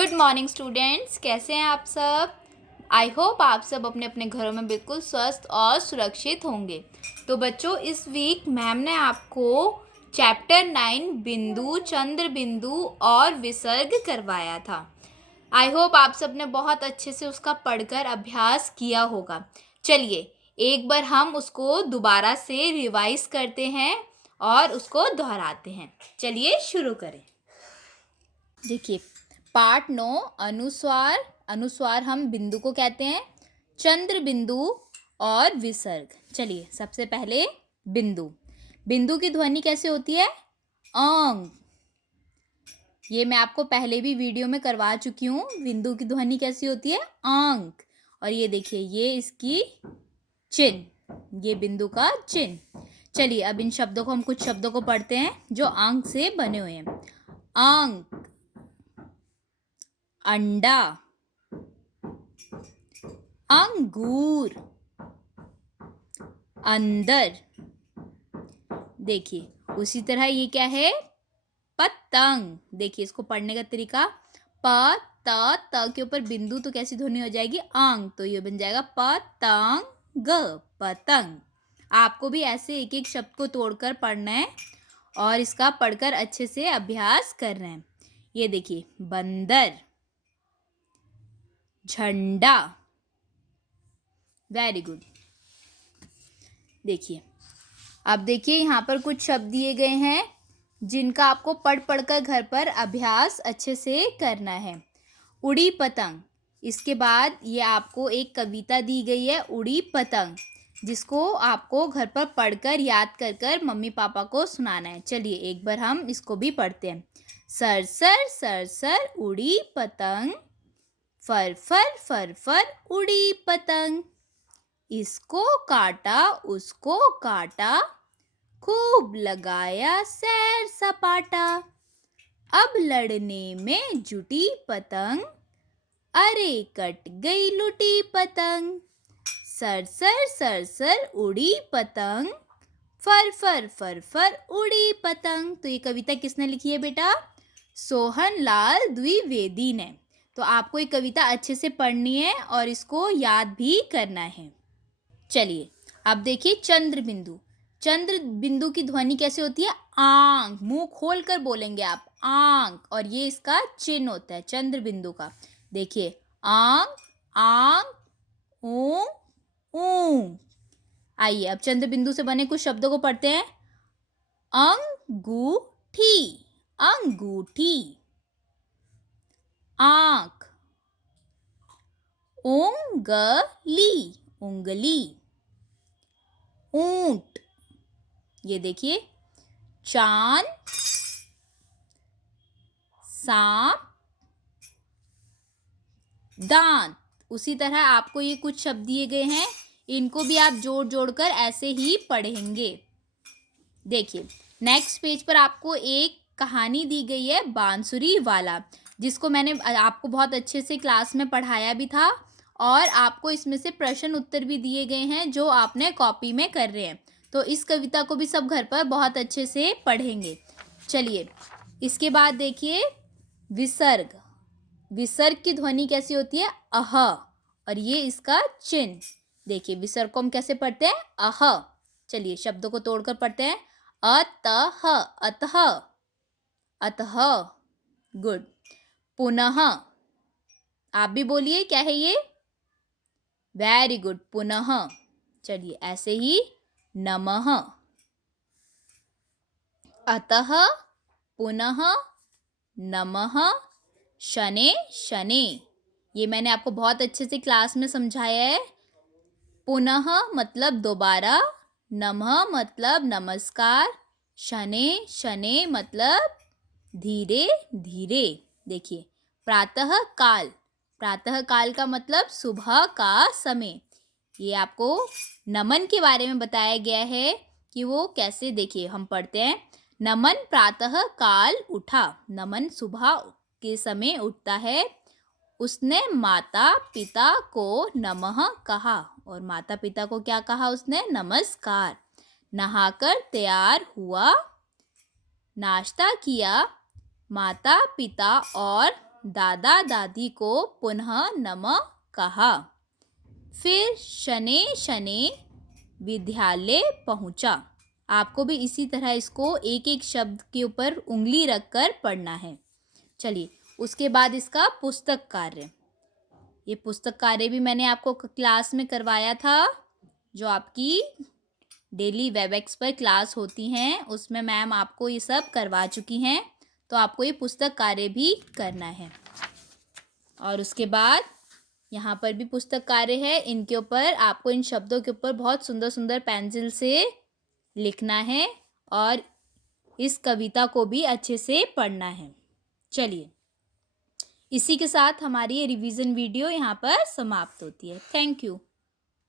Good morning students, कैसे हैं आप सब। आई होप आप सब अपने अपने घरों में बिल्कुल स्वस्थ और सुरक्षित होंगे। तो बच्चों, इस वीक मैम ने आपको चैप्टर 9 बिंदु, चंद्र बिंदु और विसर्ग करवाया था। आई होप आप सब ने बहुत अच्छे से उसका पढ़कर अभ्यास किया होगा। चलिए एक बार हम उसको दोबारा से रिवाइज करते हैं और उसको दोहराते हैं। चलिए शुरू करें। देखिए, पार्ट 9 अनुस्वार। अनुस्वार हम बिंदु को कहते हैं, चंद्र बिंदु और विसर्ग। चलिए सबसे पहले बिंदु। बिंदु की ध्वनि कैसे होती है? अंग। ये मैं आपको पहले भी वीडियो में करवा चुकी हूँ। बिंदु की ध्वनि कैसी होती है? अंक। और ये देखिए, ये इसकी चिन्ह, ये बिंदु का चिन्ह। चलिए अब इन शब्दों को, हम कुछ शब्दों को पढ़ते हैं जो अंक से बने हुए हैं। अंक, अंडा, अंगूर, अंदर। देखिए उसी तरह ये क्या है? पतंग। देखिए इसको पढ़ने का तरीका, प त के ऊपर बिंदु तो कैसी ध्वनि हो जाएगी? आंग। तो ये बन जाएगा पतंग, पतंग। आपको भी ऐसे एक एक शब्द को तोड़कर पढ़ना है और इसका पढ़कर अच्छे से अभ्यास करना है। ये देखिए, बंदर, झंडा। Very good. देखिए, अब देखिए यहाँ पर कुछ शब्द दिए गए हैं जिनका आपको पढ़ पढ़कर घर पर अभ्यास अच्छे से करना है। उड़ी पतंग। इसके बाद ये आपको एक कविता दी गई है, उड़ी पतंग, जिसको आपको घर पर पढ़कर याद कर कर मम्मी पापा को सुनाना है। चलिए एक बार हम इसको भी पढ़ते हैं। सर सर सर सर उड़ी पतंग, फर फर फर फर उड़ी पतंग। इसको काटा उसको काटा, खूब लगाया सैर सपाटा। अब लड़ने में जुटी पतंग, अरे कट गई लुटी पतंग। सर सर सर सर उड़ी पतंग, फर फर फर फर उड़ी पतंग। तो ये कविता किसने लिखी है बेटा? सोहन लाल द्विवेदी ने। तो आपको ये कविता अच्छे से पढ़नी है और इसको याद भी करना है। चलिए अब देखिए चंद्र बिंदु। चंद्र बिंदु की ध्वनि कैसे होती है? आंख। मुंह खोल कर बोलेंगे आप, आंख। और ये इसका चिन्ह होता है चंद्र बिंदु का। देखिए, आंख, आंख, ऊं, ऊं। आइए अब चंद्र बिंदु से बने कुछ शब्दों को पढ़ते हैं। अंगूठी, अंगूठी। आंख, उंगली, उंगली। ऊंट। ये देखिए, चांद, सांप, दांत। उसी तरह आपको ये कुछ शब्द दिए गए हैं, इनको भी आप जोड़ जोड़कर ऐसे ही पढ़ेंगे। देखिए नेक्स्ट पेज पर आपको एक कहानी दी गई है, बांसुरी वाला, जिसको मैंने आपको बहुत अच्छे से क्लास में पढ़ाया भी था और आपको इसमें से प्रश्न उत्तर भी दिए गए हैं जो आपने कॉपी में कर रहे हैं। तो इस कविता को भी सब घर पर बहुत अच्छे से पढ़ेंगे। चलिए इसके बाद देखिए विसर्ग। विसर्ग की ध्वनि कैसी होती है? अह। और ये इसका चिन्ह। देखिए विसर्ग को हम कैसे पढ़ते हैं? अह। चलिए शब्दों को तोड़कर पढ़ते हैं। अतः, अतः, अतः। गुड। पुनः। आप भी बोलिए, क्या है ये? वेरी गुड, पुनः। चलिए ऐसे ही नमः। अतः, पुनः, नमः, शने शने। ये मैंने आपको बहुत अच्छे से क्लास में समझाया है। पुनः मतलब दोबारा, नमः मतलब नमस्कार, शने शने मतलब धीरे धीरे। देखिए प्रातः काल। प्रातः काल का मतलब सुबह का समय। ये आपको नमन के बारे में बताया गया है कि वो कैसे। देखिए हम पढ़ते हैं, नमन प्रातः काल उठा। नमन सुबह के समय उठता है। उसने माता पिता को नमः कहा। और माता पिता को क्या कहा उसने? नमस्कार। नहाकर तैयार हुआ, नाश्ता किया, माता पिता और दादा दादी को पुनः नमः कहा। फिर शने शने विद्यालय पहुंचा। आपको भी इसी तरह इसको एक एक शब्द के ऊपर उंगली रखकर पढ़ना है। चलिए, उसके बाद इसका पुस्तक कार्य। ये पुस्तक कार्य भी मैंने आपको क्लास में करवाया था, जो आपकी डेली वेबएक्स पर क्लास होती हैं, उसमें मैम आपको ये सब करवा चुकी हैं। तो आपको ये पुस्तक कार्य भी करना है। और उसके बाद यहाँ पर भी पुस्तक कार्य है। इनके ऊपर आपको इन शब्दों के ऊपर बहुत सुंदर सुंदर पेंसिल से लिखना है और इस कविता को भी अच्छे से पढ़ना है। चलिए, इसी के साथ हमारी ये रिवीजन वीडियो यहाँ पर समाप्त होती है। Thank you.